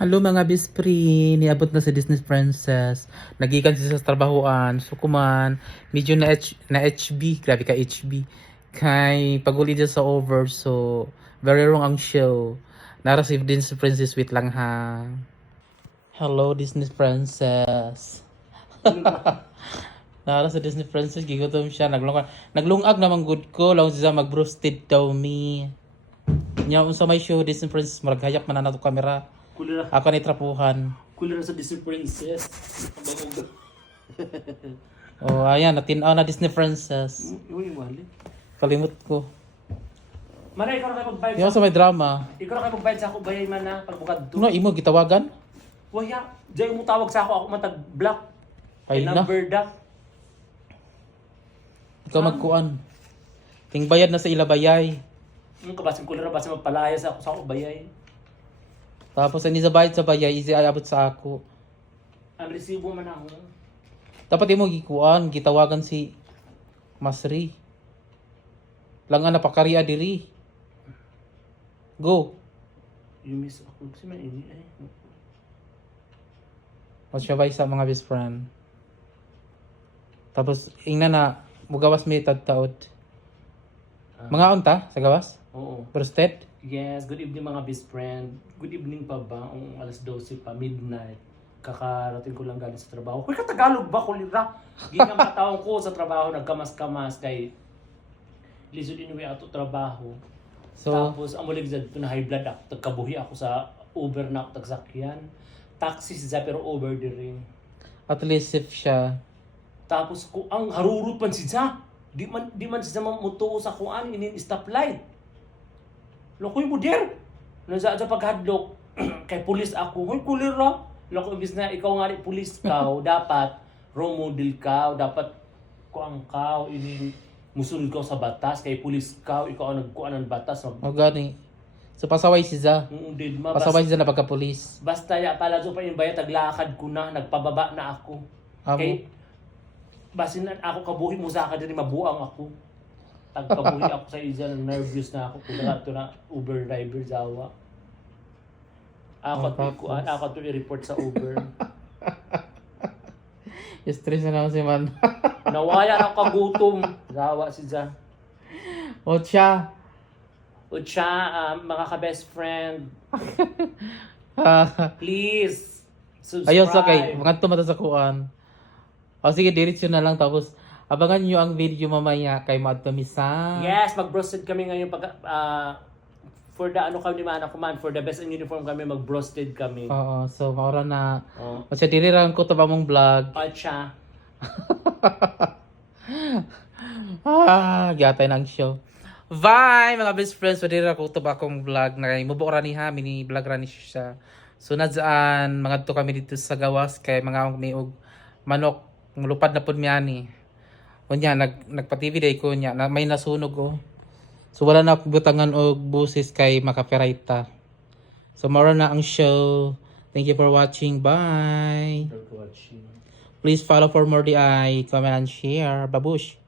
Hello mga bispri, niabot na si Disney Princess. Nagikan siya sa trabahoan. So kuman, medyo na, H, na HB, grabe ka HB. Kay paguli dia sa over, so very wrong ang show. Na-receive din si Princess, wait lang ha. Hello Disney Princess. Nara sa Disney Princess, gigutom siya. Naglungag, naglungag naman good ko. Lang siya mag-roasted daw me. Nya unsa may show Disney Princess, maraghayak man na nato kamera. Kulira, Ako ni trapuhan. kulira sa Disney Princess. Ang bangog. Oh, ayan, natinaw na Disney Princess. Yung yung mali. Kalimut ko. Mara, ikaw na kayo Di ako sa... may drama. Ikaw na kayo magbayad sa ako, bayay man na, pagbukad to. Ano, imo, gitawagan? Waya, diyan mo tawag sa ako, ako matag-block. Ay na. number da. Ikaw magkuan. Ting bayad na sa ilabayay. Yung kabasin kulira, basta magpalaya sa ako sa ako, bayay. Tapos, ani sa bayad sa bayay, easy ay abot sa ako. Ang resibo man ako. Dapat imo gikuan, gitawagan si Masri. Langan na pakariya diri. Go. You miss ako. Kasi may ini eh. Mas siya bay sa mga best friend. Tapos, ingna na, mugawas may tadtaod. Mga unta, sa gawas? Oo. Brusted? Yes, good evening mga best friend. Good evening pa ba? Ang alas 12 pa, midnight. Kakarating ko lang galing sa trabaho. Uy, katagalog ba? Kulira. Ginang katawang ko sa trabaho, nagkamas-kamas kay lisod inuwi ato trabaho. So, Tapos, ang mulig dito na high blood ako. Tagkabuhi ako sa Uber na ako tagsakyan. Taxi siya pero Uber din rin. at least if siya, Tapos, ko ang harurot man siya. Di man, di man siya mamutuo sa kuan, inin stoplight. Lokoy mo der. Nasa sa paghadlok, kay pulis ako. Hoy, kulira. Loko, imbis na ikaw nga pulis ka, dapat role model ka, dapat kuang ka, ini musunod ka sa batas, kay pulis ka, ikaw ang nagkuan ng batas. Mag- o gani. So, pasaway siya. Mm, did ma, Pasaway basta, siya na pagka-police. basta ya, pala so pa bayat, taglakad ko na, nagpababa na ako. Amo. Kay, basin ako kabuhi mo sa akin din mabuang ako. Tagkabuhi ako sa isa, nervous na ako. Kung to na Uber driver jawa. Ako Oh, to kuan, tapos? ako to i-report sa Uber. Stress na naman si man. Nawaya na ako kagutom. Jawa si Ja. o siya. O siya, um, mga ka-best friend, Ah, please, subscribe. Ayun sa kay, mga tumata sa kuan. O sige, diretso na lang. Tapos, abangan nyo ang video mamaya kay Madto Misa. Yes, mag-brosted kami ngayon pag ah, for the ano kami man ako man, for the best in uniform kami, mag-brosted kami. Oo, so maura na. Oh. O siya, diri lang ko tabang mong vlog. Siya, Ah, gatay ng show. Bye mga best friends, pwede ra ko ito ba akong vlog na kay mubo ra ni ha, mini vlog ra ni siya. So nadzaan, mga to kami dito sa gawas kay mga may og manok, mulupad na pud mi ani. Unya nag nagpa-TV day ko nya, na, may nasunog oh. So wala na butangan og busis kay makapiraita. So mara na ang show. Thank you for watching. Bye. for watching. Please follow for more DI, comment and share. Babush.